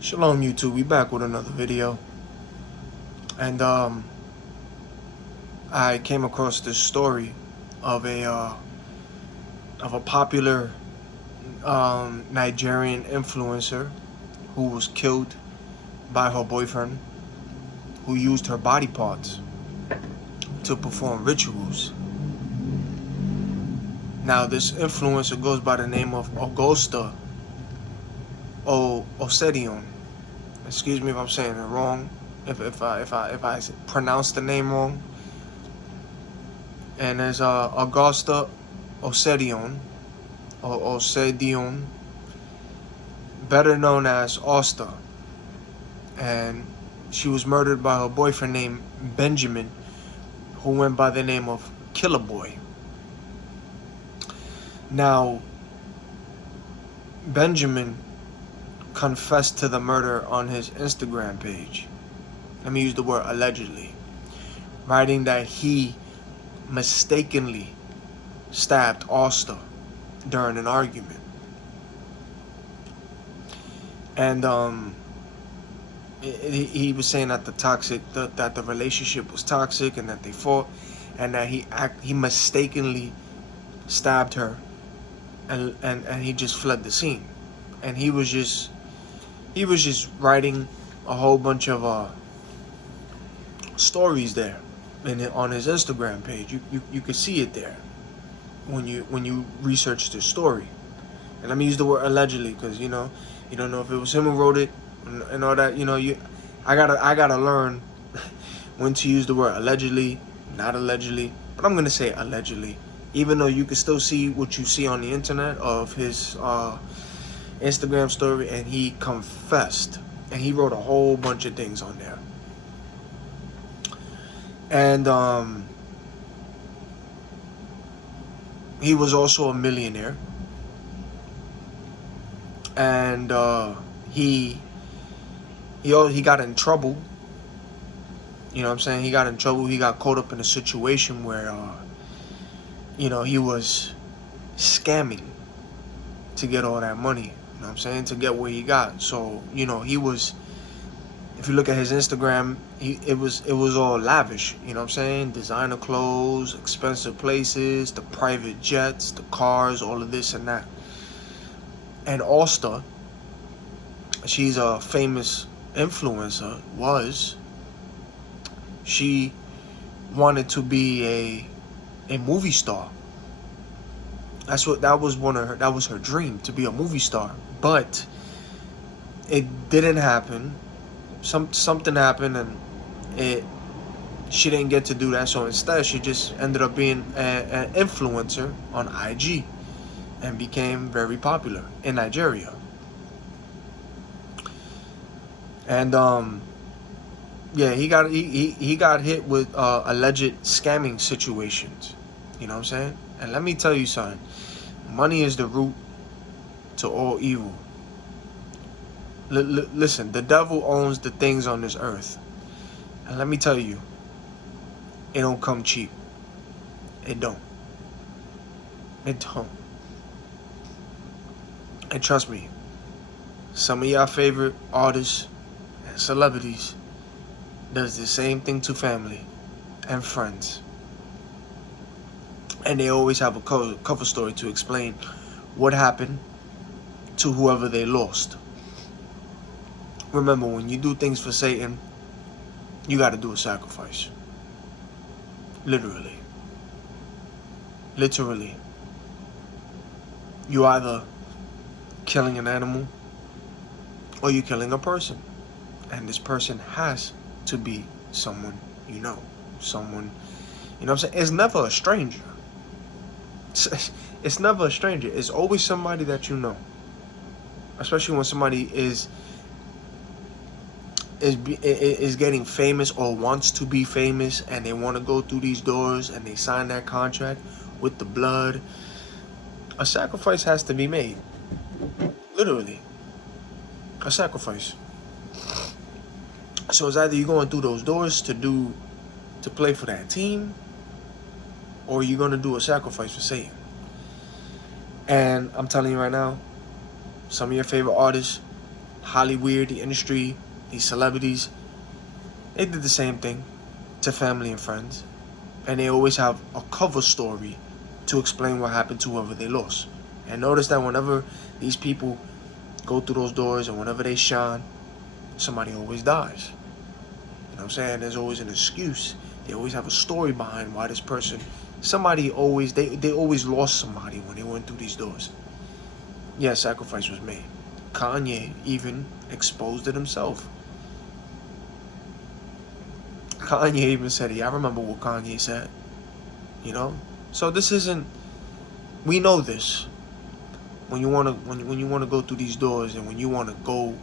Shalom YouTube, we back with another video. And I came across this story of a popular Nigerian influencer who was killed by her boyfriend, who used her body parts to perform rituals. Now this influencer goes by the name of Augusta Osedion. Excuse me if I'm saying it wrong, if I pronounce the name wrong. And there's Augusta Osedion, or Osedion, better known as Osta, and she was murdered by her boyfriend named Benjamin, who went by the name of Killer Boy. Now, Benjamin confessed to the murder on his Instagram page. Let me use the word allegedly, writing that he mistakenly stabbed Osta during an argument. And he was saying that the relationship was toxic and that they fought, and that he mistakenly stabbed her, and he just fled the scene. And he was just writing a whole bunch of stories there on his Instagram page. You could see it there when you research the story. And let me use the word allegedly, because you don't know if it was him who wrote it and all that. I gotta learn when to use the word allegedly, not allegedly, but I'm gonna say allegedly, even though you can still see what you see on the internet of his Instagram story. And he confessed, and he wrote a whole bunch of things on there. And he was also a millionaire, and he got in trouble. You know what I'm saying? He got in trouble. He got caught up in a situation where he was scamming to get all that money. You know what I'm saying? To get where he got. So he was. If you look at his Instagram, it was all lavish. You know what I'm saying? Designer clothes, expensive places, the private jets, the cars, all of this and that. And Osta, she's a famous influencer. She wanted to be a movie star. That was her dream, to be a movie star. But it didn't happen. Something happened, and she didn't get to do that. So instead, she just ended up being an influencer on IG and became very popular in Nigeria. And he got hit with alleged scamming situations. You know what I'm saying? And let me tell you something. Money is the root to all evil. Listen, the devil owns the things on this earth. And let me tell you, it don't come cheap. It don't. It don't. And trust me, some of y'all favorite artists and celebrities does the same thing to family and friends. And they always have a cover story to explain what happened to whoever they lost. Remember, when you do things for Satan, you got to do a sacrifice. Literally. You either killing an animal or you killing a person. And this person has to be someone you know. Someone, you know what I'm saying? It's never a stranger. It's never a stranger. It's always somebody that you know. Especially when somebody is getting famous or wants to be famous, and they want to go through these doors and they sign that contract with the blood. A sacrifice has to be made. Literally. A sacrifice. So it's either you're going through those doors to play for that team, or you're going to do a sacrifice for Satan. And I'm telling you right now, some of your favorite artists Hollywood, the industry, these celebrities, they did the same thing to family and friends. And they always have a cover story to explain what happened to whoever they lost. And notice that whenever these people go through those doors and whenever they shine, somebody always dies. You know what I'm saying? There's always an excuse. They always have a story behind why this person, somebody always, they always lost somebody when they went through these doors. Yeah, sacrifice was made. Kanye even exposed it himself. Kanye even said it. I remember what Kanye said. You know? So this isn't, we know this. When you wanna go through these doors and when you wanna go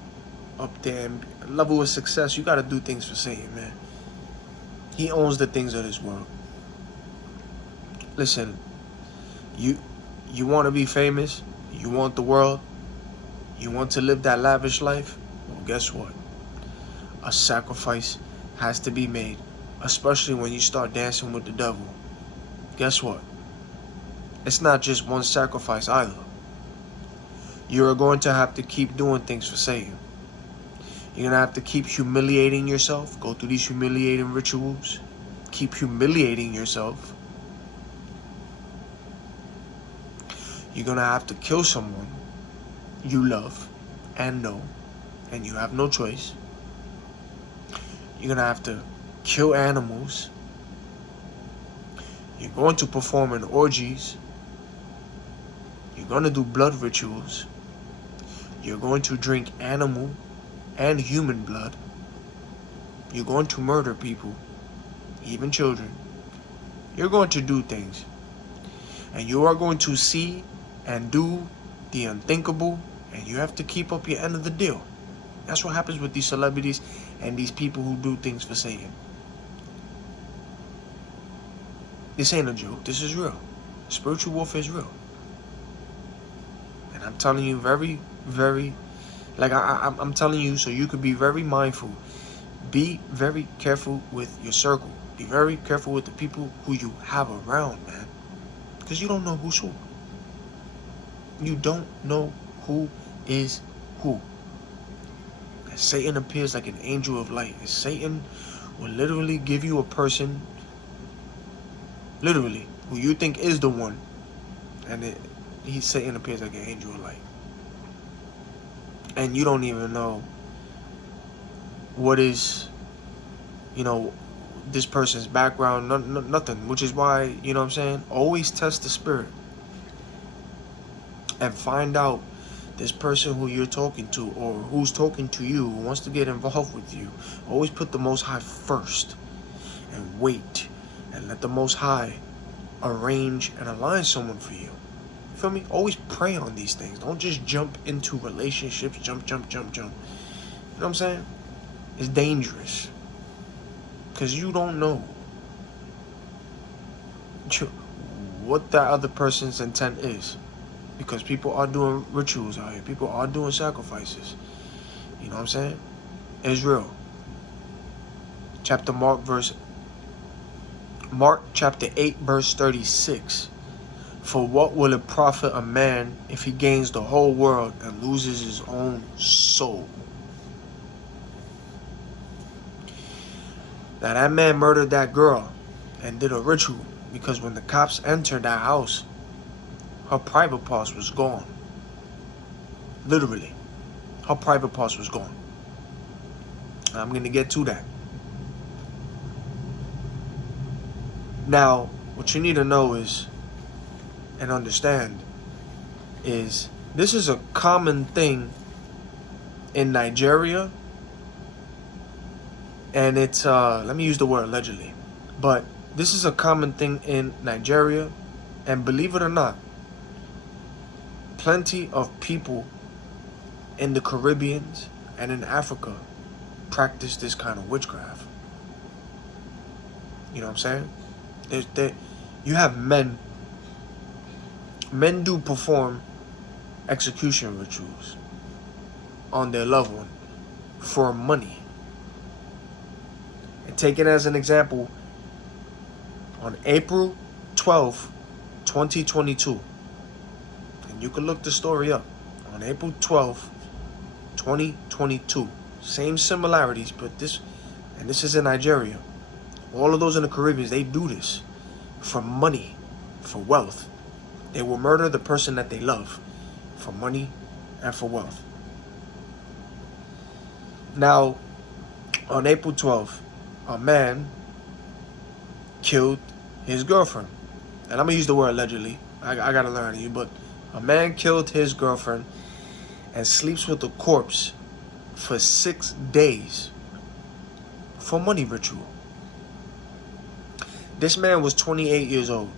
up there and level of success, you gotta do things for Satan, man. He owns the things of this world. Listen, you wanna be famous, you want the world, you want to live that lavish life, well, guess what? A sacrifice has to be made, especially when you start dancing with the devil. Guess what? It's not just one sacrifice either. You're going to have to keep doing things for Satan. You're going to have to keep humiliating yourself, go through these humiliating rituals, keep humiliating yourself. You're going to have to kill someone you love and know, and you have no choice. You're going to have to kill animals. You're going to perform in orgies. You're going to do blood rituals. You're going to drink animal and human blood. You're going to murder people, even children. You're going to do things. And you are going to see and do the unthinkable, and you have to keep up your end of the deal. That's what happens with these celebrities and these people who do things for Satan. This ain't a joke. This is real. Spiritual warfare is real. And I'm telling you very, like I'm telling you so you could be very mindful. Be very careful with your circle. Be very careful with the people who you have around, man. Because you don't know who's who. You don't know who is who. And Satan appears like an angel of light. And Satan will literally give you a person, literally, who you think is the one. And Satan appears like an angel of light. And you don't even know what is, this person's background, nothing. Which is why, you know what I'm saying? Always test the spirit. And find out this person who you're talking to or who's talking to you, who wants to get involved with you. Always put the Most High first. And wait. And let the Most High arrange and align someone for you. Feel me? Always pray on these things. Don't just jump into relationships. Jump. You know what I'm saying? It's dangerous. Because you don't know what that other person's intent is. Because people are doing rituals out here. People are doing sacrifices. You know what I'm saying? It's real. Mark chapter 8 verse 36. For what will it profit a man if he gains the whole world and loses his own soul? Now that man murdered that girl and did a ritual because when the cops entered that house, her private parts was gone. Literally. Her private parts was gone. I'm going to get to that. Now, what you need to know is, and understand, is this is a common thing in Nigeria. And it's, let me use the word allegedly. But this is a common thing in Nigeria. And believe it or not, plenty of people in the Caribbean and in Africa practice this kind of witchcraft. You know what I'm saying? You have men. Men do perform execution rituals on their loved one for money. And take it as an example, on April 12th, 2022, and you can look the story up, on April 12th, 2022. Same similarities, but this is in Nigeria. All of those in the Caribbean, they do this for money, for wealth. They will murder the person that they love for money and for wealth. Now, on April 12th, a man killed his girlfriend. And I'm going to use the word allegedly. I got to learn you, but a man killed his girlfriend and sleeps with the corpse for 6 days for money ritual. This man was 28 years old.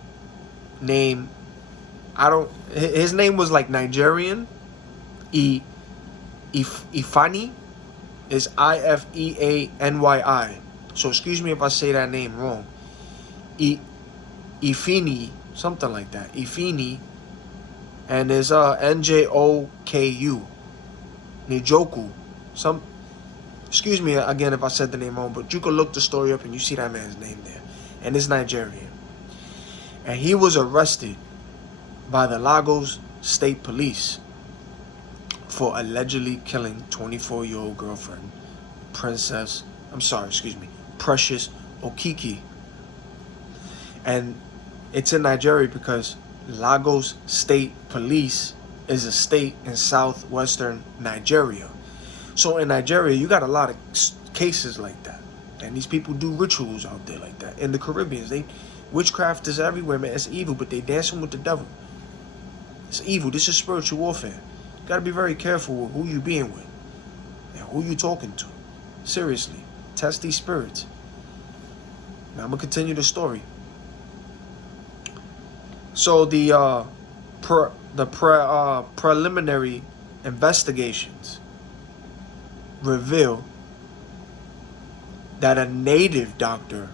His name was like Nigerian. Ifani is Ifeanyi. So excuse me if I say that name wrong. Ifini, something like that. Ifini, and it's Njoku. Nijoku. Excuse me again if I said the name wrong, but you can look the story up and you see that man's name there. And it's Nigerian. And he was arrested by the Lagos State Police for allegedly killing 24-year-old girlfriend, Precious Okiki. And it's in Nigeria because Lagos State Police is a state in southwestern Nigeria. So in Nigeria, you got a lot of cases like that. And these people do rituals out there like that. In the Caribbean, witchcraft is everywhere, man. It's evil, but they dancing with the devil. It's evil. This is spiritual warfare. You got to be very careful with who you being with and who you talking to. Seriously. Test these spirits. Now, I'm going to continue the story. So the preliminary investigations reveal that a native doctor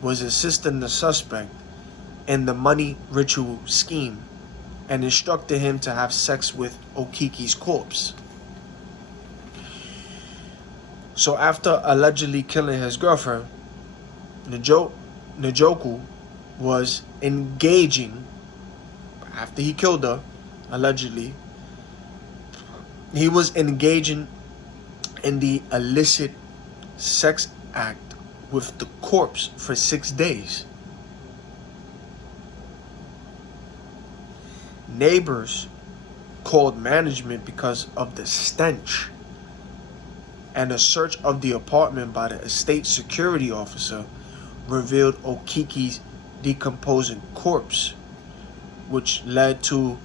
was assisting the suspect in the money ritual scheme and instructed him to have sex with Okiki's corpse. So after allegedly killing his girlfriend, Njoku was engaging, after he killed her, allegedly, he was engaging in the illicit sex act with the corpse for 6 days. Neighbors called management because of the stench, and a search of the apartment by the estate security officer revealed Okiki's decomposing corpse, which led to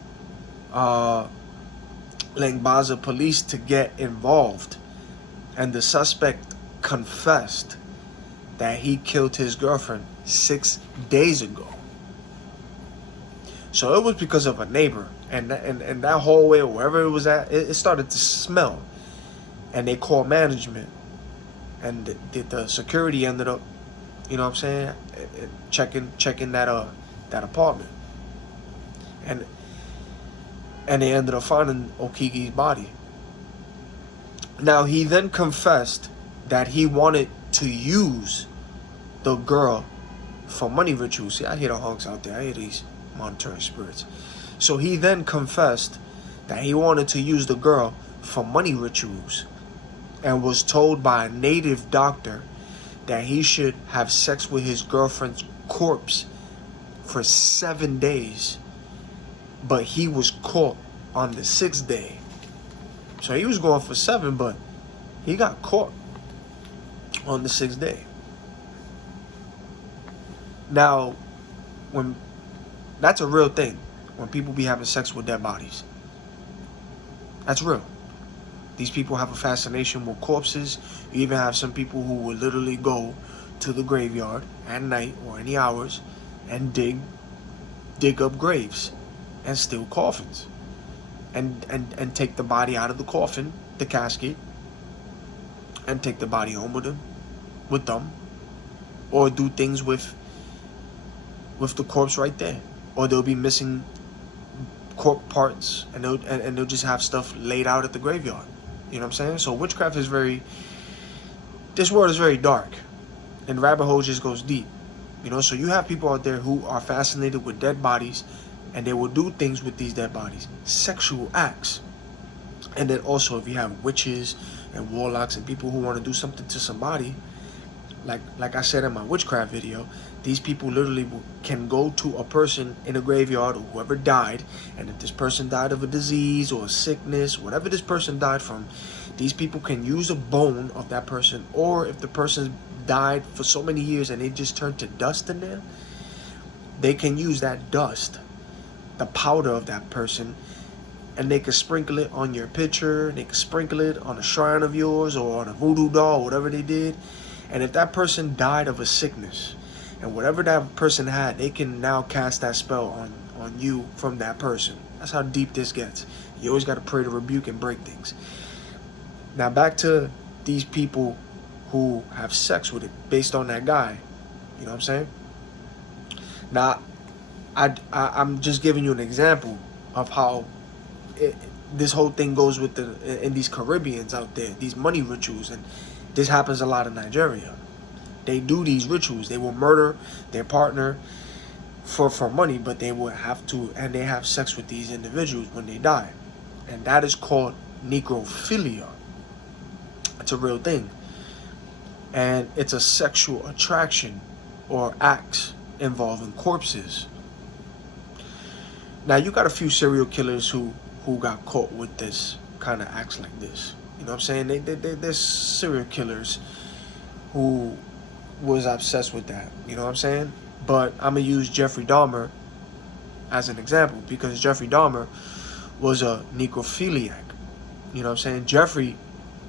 Lengbaza police to get involved, and the suspect confessed that he killed his girlfriend 6 days ago. So it was because of a neighbor, and that hallway or wherever it was at, it started to smell, and they called management, and the security ended up, you know what I'm saying, checking that apartment, and they ended up finding Okiki's body. Now he then confessed that he wanted to use the girl for money rituals. See, I hear the honks out there. I hear these monitoring spirits. So he then confessed that he wanted to use the girl for money rituals, and was told by a native doctor that he should have sex with his girlfriend's corpse for 7 days, but he was caught on the 6th day. So he was going for 7, but he got caught on the 6th day. Now, that's a real thing, when people be having sex with dead bodies. That's real. These people have a fascination with corpses. You even have some people who will literally go to the graveyard at night or any hours and dig up graves and steal coffins and take the body out of the coffin, the casket, and take the body home with them, or do things with the corpse right there, or they'll be missing corpse parts, and they'll just have stuff laid out at the graveyard. You know what I'm saying? So witchcraft is this world is very dark, and rabbit hole just goes deep. You know, so you have people out there who are fascinated with dead bodies, and they will do things with these dead bodies, sexual acts. And then also, if you have witches and warlocks and people who want to do something to somebody, like I said in my witchcraft video, these people literally can go to a person in a graveyard or whoever died, and if this person died of a disease or a sickness, whatever this person died from, these people can use a bone of that person, or if the person died for so many years and it just turned to dust in there, they can use that dust, the powder of that person, and they can sprinkle it on your picture, they can sprinkle it on a shrine of yours or on a voodoo doll, whatever they did. And if that person died of a sickness, and whatever that person had, they can now cast that spell on you from that person. That's how deep this gets. You always got to pray to rebuke and break things. Now back to these people who have sex with it based on that guy. You know what I'm saying? Now, I'm just giving you an example of how this whole thing goes with in these Caribbeans out there, these money rituals, and this happens a lot in Nigeria. They do these rituals. They will murder their partner for money, but they will have to, and they have sex with these individuals when they die. And that is called necrophilia. It's a real thing. And it's a sexual attraction or acts involving corpses. Now, you got a few serial killers who got caught with this kind of acts like this. You know what I'm saying? There's serial killers who was obsessed with that. You know what I'm saying? But I'm going to use Jeffrey Dahmer as an example, because Jeffrey Dahmer was a necrophiliac. You know what I'm saying? Jeffrey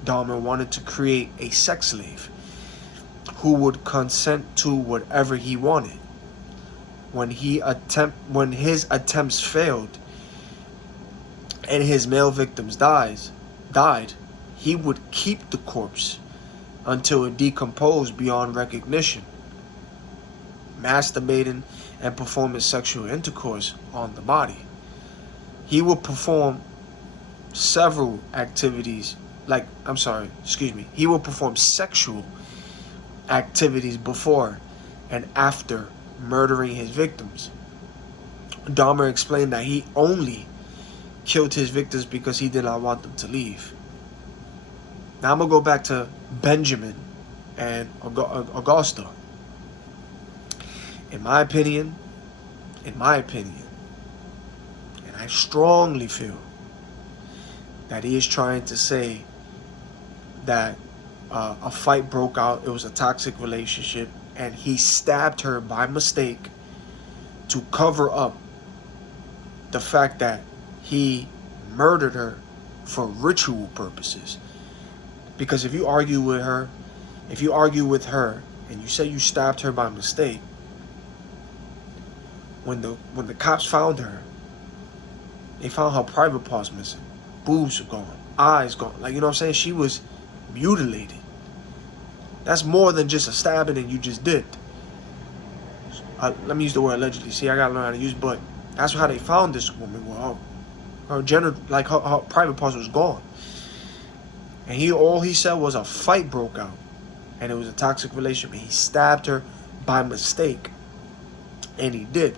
Dahmer wanted to create a sex slave who would consent to whatever he wanted. When his attempts failed and his male victims died, he would keep the corpse until it decomposed beyond recognition, masturbating and performing sexual intercourse on the body. He would perform several activities, he will perform sexual activities before and after murdering his victims. Dahmer explained that he only killed his victims because he did not want them to leave. Now I'm going to go back to Benjamin and Augusta. In my opinion, and I strongly feel that he is trying to say that a fight broke out, it was a toxic relationship, and he stabbed her by mistake to cover up the fact that he murdered her for ritual purposes. Because if you argue with her and you say you stabbed her by mistake, when the cops found her, they found her private parts missing, boobs were gone, eyes gone, you know what I'm saying? She was mutilated. That's more than just a stabbing and you just did. Let me use the word allegedly. See, I gotta learn how to use, but that's how they found this woman. Well, her private parts was gone. And all he said was a fight broke out, and it was a toxic relationship, and he stabbed her by mistake, and he did.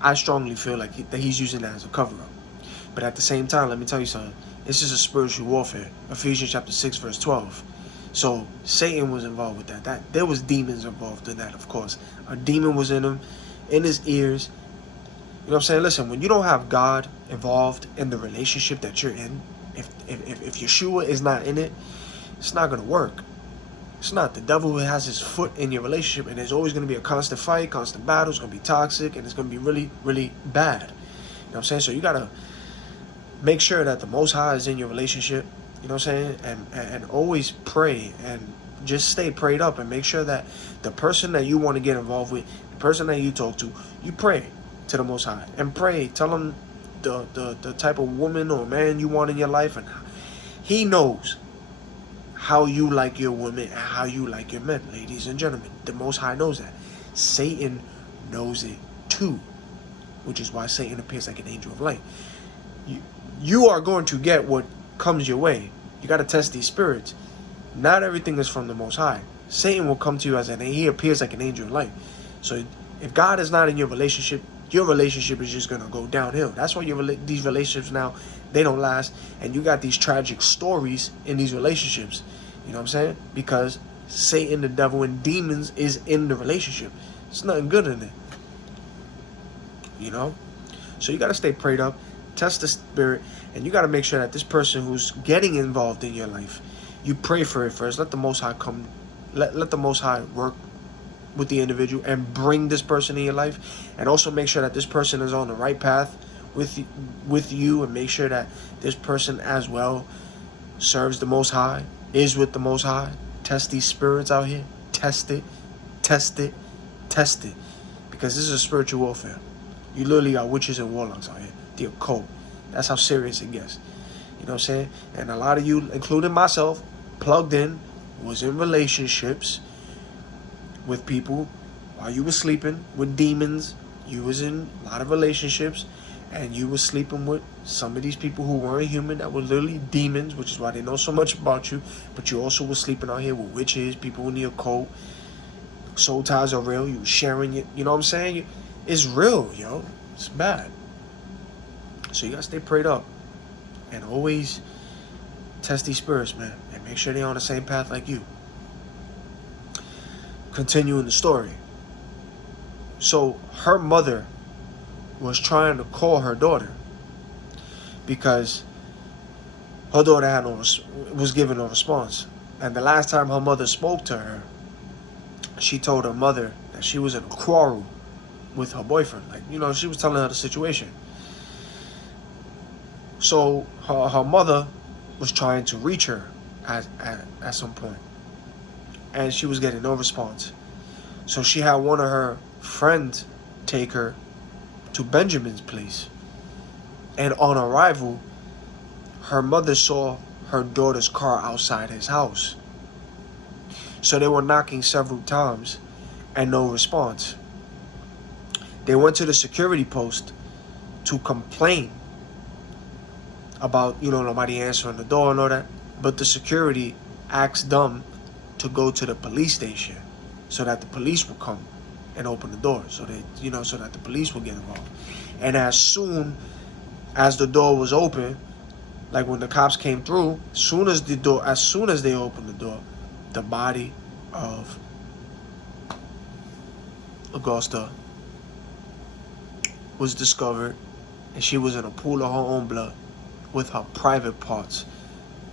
I strongly feel like that he's using that as a cover-up. But at the same time, let me tell you something. This is a spiritual warfare. Ephesians chapter 6, verse 12. So Satan was involved with that. There was demons involved in that, of course. A demon was in him, in his ears. You know what I'm saying? Listen, when you don't have God involved in the relationship that you're in, if Yeshua is not in it, it's not going to work. It's not. The devil has his foot in your relationship, and there's always going to be a constant fight, constant battle. It's going to be toxic, and it's going to be really, really bad. You know what I'm saying? So you got to make sure that the Most High is in your relationship. You know what I'm saying? And always pray, and just stay prayed up, and make sure that the person that you want to get involved with, the person that you talk to, you pray to the Most High. And pray. Tell him the type of woman or man you want in your life, and he knows how you like your women and how you like your men, ladies and gentlemen. The Most High knows that. Satan knows it too, which is why Satan appears like an angel of light. You are going to get what comes your way. You got to test these spirits. Not everything is from the Most High. Satan will come to you he appears like an angel of light. So if God is not in your relationship, your relationship is just gonna go downhill. That's why these relationships now, they don't last, and you got these tragic stories in these relationships. You know what I'm saying? Because Satan, the devil, and demons is in the relationship. There's nothing good in it. You know? So you gotta stay prayed up, test the spirit, and you gotta make sure that this person who's getting involved in your life, you pray for it first. Let the Most High come. Let the Most High work with the individual and bring this person in your life, and also make sure that this person is on the right path with you, and make sure that this person as well serves the Most High, is with the Most High. Test these spirits out here. Test it, test it, test it, because this is a spiritual warfare. You literally got witches and warlocks out here, the occult. That's how serious it gets. You know what I'm saying? And a lot of you, including myself, plugged in, was in relationships with people while you were sleeping with demons. You was in a lot of relationships, and you were sleeping with some of these people who weren't human, that were literally demons, which is why they know so much about you. But you also were sleeping out here with witches, people in the occult. Soul ties are real. You were sharing it. You know what I'm saying? It's real, yo. It's bad. So you gotta stay prayed up, and always test these spirits, man, and make sure they're on the same path like you. Continuing the story. So her mother was trying to call her daughter because her daughter was giving no response. And the last time her mother spoke to her, she told her mother that she was in a quarrel with her boyfriend. Like, you know, she was telling her the situation. So her mother was trying to reach her at some point, and she was getting no response. So she had one of her friends take her to Benjamin's place. And on arrival, her mother saw her daughter's car outside his house. So they were knocking several times and no response. They went to the security post to complain about, you know, nobody answering the door and all that. But the security asked them to go to the police station so that the police would come and open the door. So they, you know, so that the police would get involved. And as soon as the door was open, like when the cops came through, as soon as they opened the door, the body of Augusta was discovered, and she was in a pool of her own blood with her private parts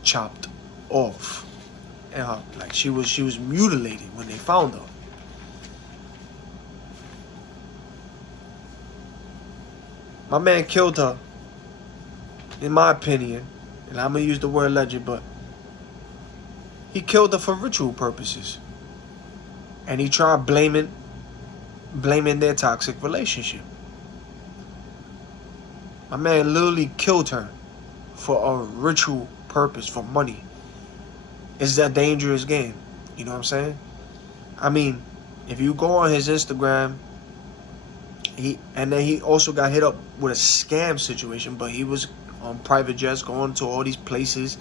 chopped off, and her, like she was mutilated when they found her. My man killed her, in my opinion, and I'm gonna use the word alleged, but he killed her for ritual purposes, and he tried blaming their toxic relationship. My man literally killed her for a ritual purpose, for money. It's a dangerous game. You know what I'm saying? I mean, if you go on his Instagram, he also got hit up with a scam situation, but he was on private jets going to all these places.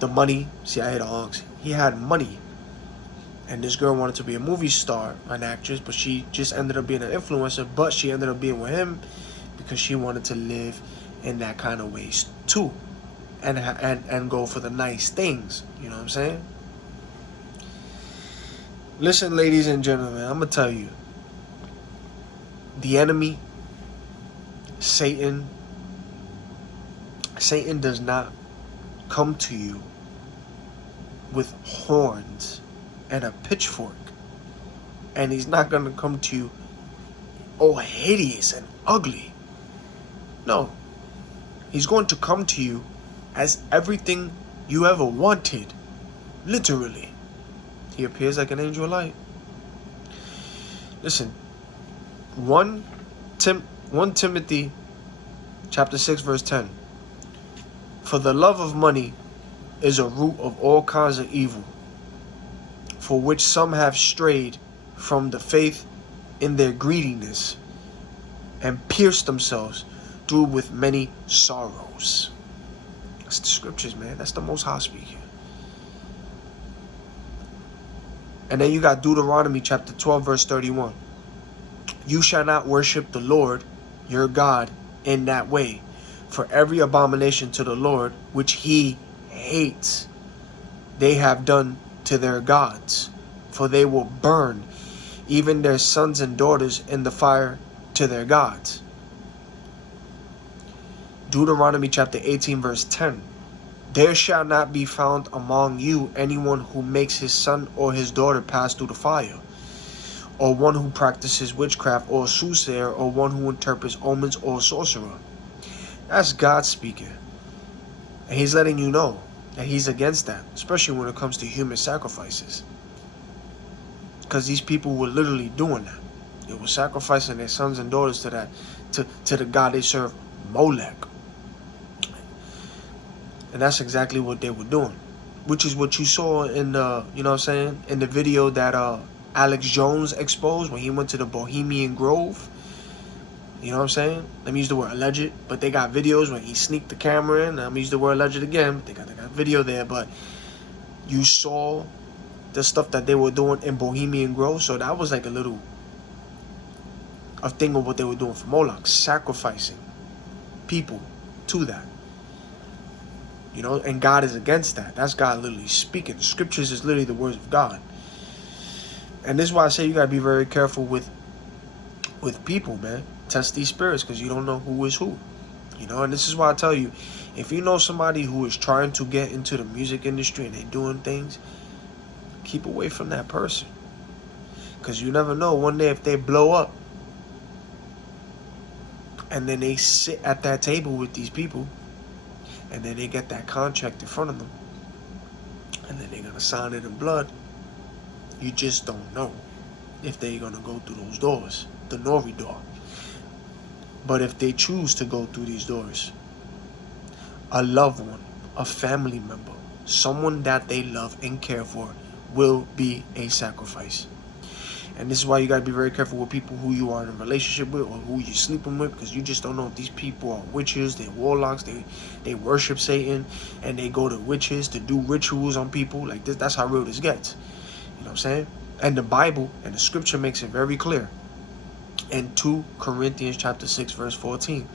The money, see, I hit a honks. He had money. And this girl wanted to be a movie star, an actress, but she just ended up being an influencer, but she ended up being with him because she wanted to live in that kind of ways too, and go for the nice things. You know what I'm saying? Listen, ladies and gentlemen, I'm gonna tell you, the enemy, Satan does not come to you with horns and a pitchfork, and he's not gonna come to you all hideous and ugly. No, he's going to come to you as everything you ever wanted, literally. He appears like an angel of light. Listen, 1 Timothy chapter 6 verse 10. For the love of money is a root of all kinds of evil, for which some have strayed from the faith in their greediness, and pierced themselves through with many sorrows. That's the scriptures, man. That's the Most High speaking. And then you got Deuteronomy chapter 12 verse 31. You shall not worship the Lord your God in that way. For every abomination to the Lord which he hates, they have done to their gods, for they will burn even their sons and daughters in the fire to their gods. Deuteronomy chapter 18 verse 10. There shall not be found among you anyone who makes his son or his daughter pass through the fire, or one who practices witchcraft, or soothsayer, or one who interprets omens, or sorcerer. That's God speaking. And he's letting you know that he's against that, especially when it comes to human sacrifices. Because these people were literally doing that. They were sacrificing their sons and daughters to that, to the God they serve, Molech. And that's exactly what they were doing. Which is what you saw in the, you know what I'm saying, in the video that Alex Jones exposed when he went to the Bohemian Grove. You know what I'm saying? Let me use the word alleged, but they got videos when he sneaked the camera in. Let me use the word alleged again, but they got video there. But you saw the stuff that they were doing in Bohemian Grove, so that was like a thing of what they were doing for Moloch, sacrificing people to that. You know, and God is against that. That's God literally speaking. The scriptures is literally the words of God. And this is why I say you gotta be very careful with people, man. Test these spirits, because you don't know who is who. You know, and this is why I tell you, if you know somebody who is trying to get into the music industry and they doing things, keep away from that person. Because you never know, one day if they blow up and then they sit at that table with these people and then they get that contract in front of them and then they're going to sign it in blood, you just don't know if they're going to go through those doors, the Nori door. But if they choose to go through these doors, a loved one, a family member, someone that they love and care for will be a sacrifice. And this is why you got to be very careful with people who you are in a relationship with or who you're sleeping with, because you just don't know if these people are witches, they're warlocks, they worship Satan, and they go to witches to do rituals on people. Like this, that's how real this gets. You know what I'm saying? And the Bible and the scripture makes it very clear. In 2 Corinthians chapter 6 verse 14,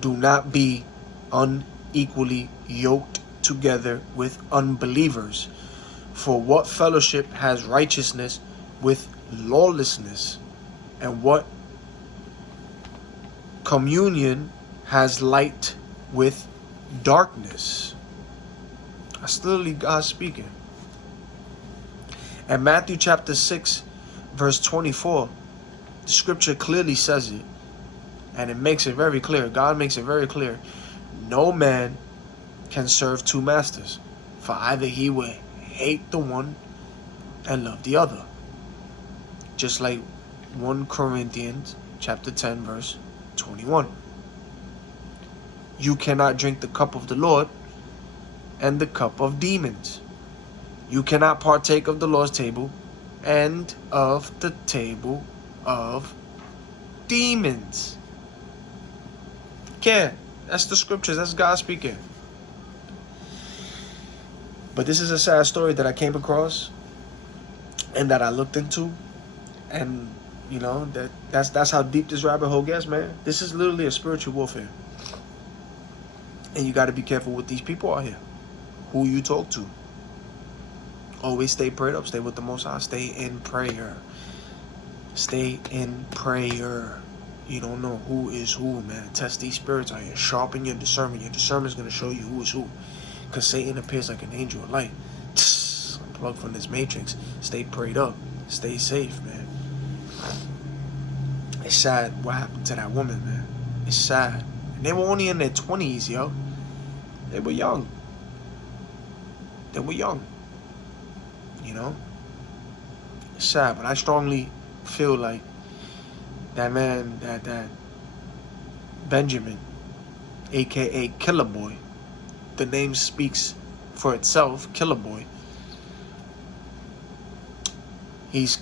do not be unequally yoked together with unbelievers. For what fellowship has righteousness with lawlessness? And what communion has light with darkness? That's literally God speaking. And Matthew chapter 6 verse 24, the scripture clearly says it, and it makes it very clear. God makes it very clear. No man can serve two masters, for either he will hate the one and love the other. Just like 1 Corinthians chapter 10 verse 21. You cannot drink the cup of the Lord and the cup of demons. You cannot partake of the Lord's table and of the table of demons. Can't. That's the scriptures. That's God speaking. But this is a sad story that I came across and that I looked into, and you know that's how deep this rabbit hole gets, man. This is literally a spiritual warfare, and you got to be careful with these people out here, who you talk to. Always stay prayed up. Stay with the Most High. Stay in prayer. Stay in prayer. You don't know who is who, man. Test these spirits out here. Sharpen your discernment. Your discernment is going to show you who is who. Because Satan appears like an angel of light. Unplug from this matrix. Stay prayed up. Stay safe, man. It's sad what happened to that woman, man. It's sad. And they were only in their 20s, yo. They were young. They were young. You know? It's sad, but I strongly feel like that man, that Benjamin, aka Killer Boy, the name speaks for itself, Killer Boy. He's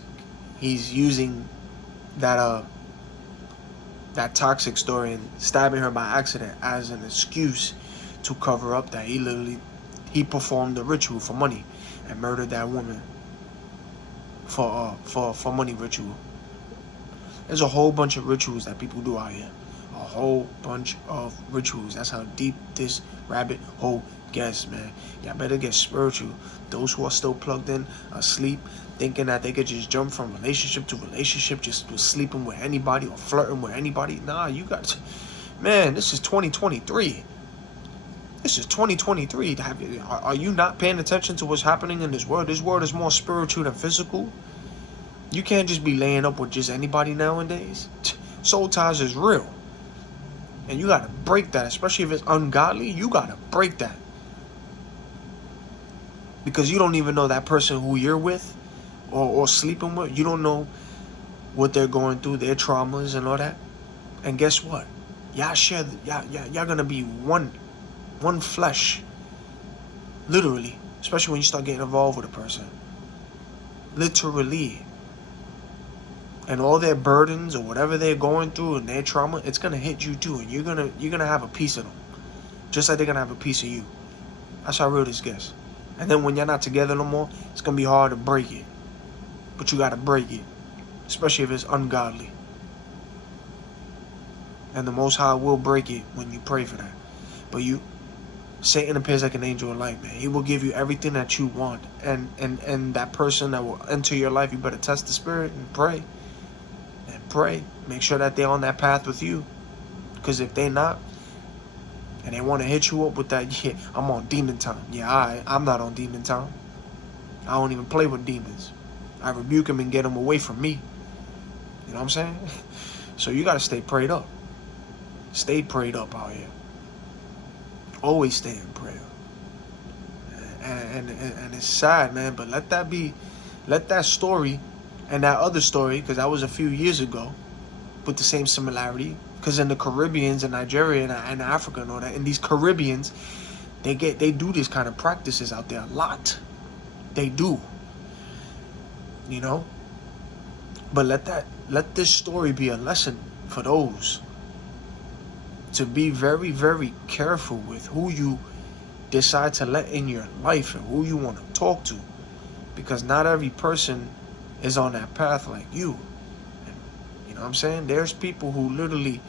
using that toxic story and stabbing her by accident as an excuse to cover up that he performed a ritual for money and murdered that woman for money ritual. There's a whole bunch of rituals that people do out here. A whole bunch of rituals. That's how deep this rabbit hole gets, man. Y'all better get spiritual. Those who are still plugged in, asleep, thinking that they could just jump from relationship to relationship, just sleeping with anybody or flirting with anybody. Nah, you got to, man, this is 2023. This is 2023. Are you not paying attention to what's happening in this world? This world is more spiritual than physical. You can't just be laying up with just anybody nowadays. Soul ties is real. And you got to break that, especially if it's ungodly. You got to break that. Because you don't even know that person who you're with or sleeping with. You don't know what they're going through, their traumas and all that. And guess what? Y'all share, y'all going to be one flesh. Literally. Especially when you start getting involved with a person. Literally. And all their burdens or whatever they're going through and their trauma, it's gonna hit you too, and you're gonna have a piece of them, just like they're gonna have a piece of you. That's how real this gets. And then when you're not together no more, it's gonna be hard to break it, but you gotta break it, especially if it's ungodly. And the Most High will break it when you pray for that. But Satan appears like an angel of light, man. He will give you everything that you want, and that person that will enter your life, you better test the spirit and pray. Pray, make sure that they're on that path with you, because if they're not and they want to hit you up with that, yeah, I'm on demon time. Yeah, I'm not on demon time. I don't even play with demons. I rebuke them and get them away from me. You know what I'm saying? So you got to stay prayed up. Stay prayed up out here. Always stay in prayer. And it's sad, man, but let that story and that other story, because that was a few years ago, with the same similarity. Because in the Caribbeans and Nigeria and Africa and all that, in these Caribbeans, they do this kind of practices out there a lot. They do. You know? But let this story be a lesson for those to be very, very careful with who you decide to let in your life and who you want to talk to. Because not every person is on that path like you. And, you know what I'm saying? There's people who literally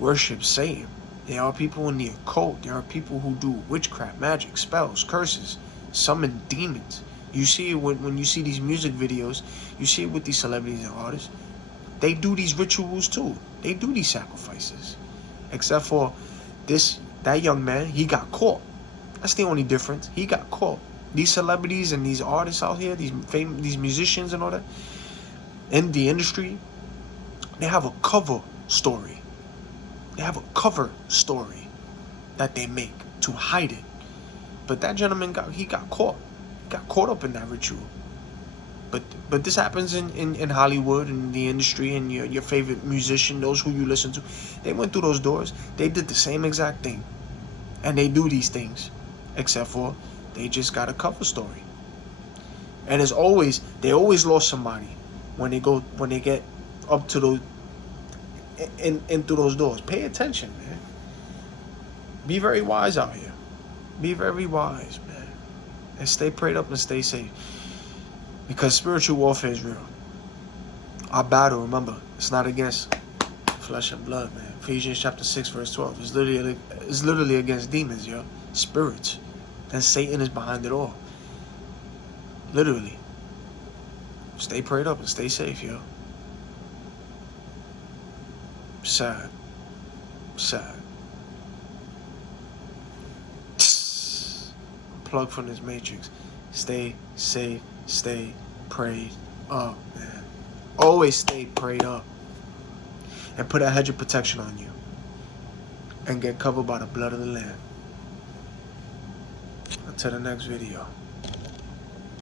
worship Satan. There are people in the occult. There are people who do witchcraft, magic, spells, curses, summon demons. You see it when you see these music videos. You see it with these celebrities and artists. They do these rituals too. They do these sacrifices. Except for that young man, he got caught. That's the only difference. He got caught. These celebrities and these artists out here, these musicians and all that, in the industry, they have a cover story. They have a cover story that they make to hide it. But that gentleman got caught. Got caught up in that ritual. But this happens in Hollywood, in the industry, and your favorite musician, those who you listen to. They went through those doors. They did the same exact thing. And they do these things. Except for they just got a cover story. And they always lost somebody when they get up to those into those doors. Pay attention, man. Be very wise out here. Be very wise, man. And stay prayed up and stay safe. Because spiritual warfare is real. Our battle, remember, it's not against flesh and blood, man. Ephesians chapter 6, verse 12. It's literally against demons, yo. Spirits. And Satan is behind it all. Literally. Stay prayed up and stay safe, yo. Sad. Plug from this matrix. Stay safe. Stay prayed up, man. Always stay prayed up. And put a hedge of protection on you. And get covered by the blood of the Lamb. Until the next video.